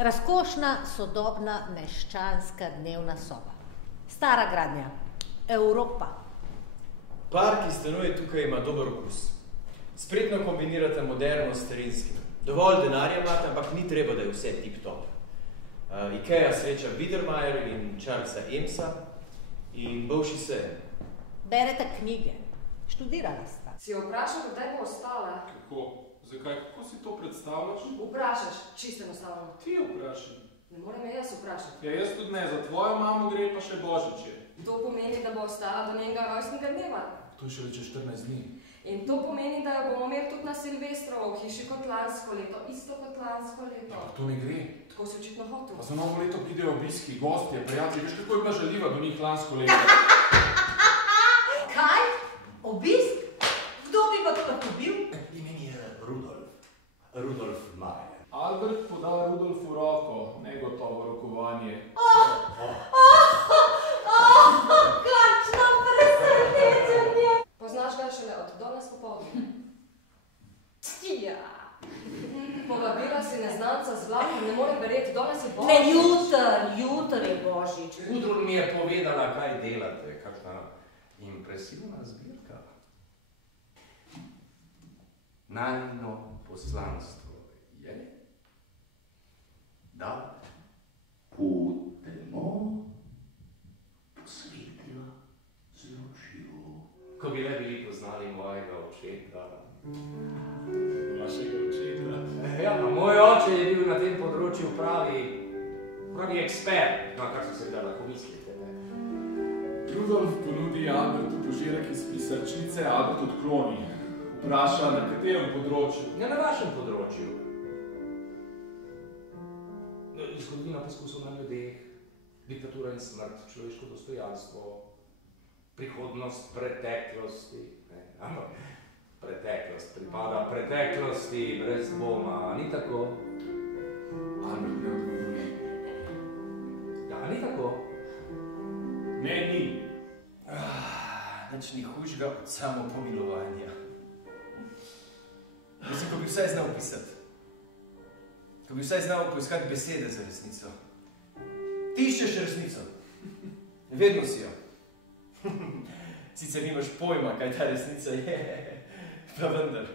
Razkošna, sodobna, meščanska dnevna soba. Stara gradnja. Evropa. Par, ki stanuje tukaj, ima dober okus. Spretno kombinirate moderno s starinskim. Dovolj denarja imate, ampak ni treba, da je vse tip-top. Ikea sreča Biedermajer in Charlesa Emsa in bivši se. Berete knjige. Študirala sta. Si jo vprašal, kdaj bo ostala? Kako? Zakaj? Kako si to predstavljaš? Vprašaš, čisto enostavno. Ti jo vprašaj. Ne morem me jaz vprašati. Ja, jaz tudi ne, za tvojo mamo gre pa še Božič je. To pomeni, da bo ostala do njenega rojstnega dneva. To je šele čez 14 dni. In to pomeni, da jo bomo imeli tudi na Silvestrovo v hiši kot lansko leto. Isto kot lansko leto. Ja, to ne gre. Tako si očitno hotel. Pa za novo leto pridejo obiski, gostje, prijatelji. Veš, kako je bila žaljiva do njih lansko leto? Kaj? Obisk? Kdo bi pa to bil? Imen je Rudolf Majer. Albert poda Rudolfu roko, negotovo rokovanje. Kakšno presrečenje! Poznaš ga šele od danes popoldne. Ja. Povabila si neznanca z vlakom, ne morem verjeti, danes je Božič. Ne, jutr je Božič. Gudrun mi je povedala, kaj delate, kakšna impresivna zbirka. Najno poslanstvo je, da budemo posvetila zločinu. Ko bi le bili poznali mojega očeta. Vašega očeta? Ja, moj oče je bil na tem področju pravi ekspert. No, kar se seveda lahko mislite, ne? Rudolf ponudi Albertu požirek iz pisarčnice, Albert odkloni. Vpraša, na katerem področju? Ne na vašem področju. Zgodovina poskusov na ljudeh, diktatura in smrt, človeško dostojanstvo, prihodnost preteklosti. Ampak preteklost pripada preteklosti, brez dvoma, ni tako? Albert ne odgovori. Ja, ni tako? Ne, ni. Nič ni hujšega od samopomilovanja. Mislim, ko bi vsaj znal pisati. Ko bi vsaj znal poiskati besede za resnico. Ti iščeš resnico. Vedno si jo. Sicer nimaš pojma, kaj ta resnica je. Pa vendar,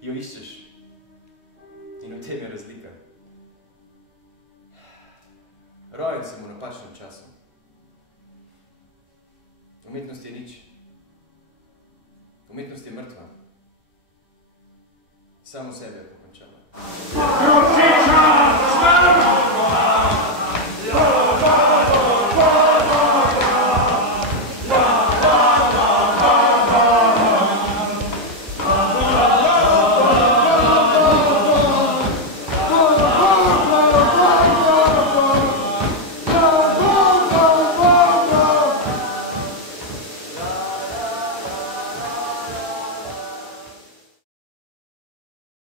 jo iščeš. In v tem je razlika. Rojen sem v napačnem času. Umetnost je nič. Umetnost je mrtva. Samo sebe je pokončala.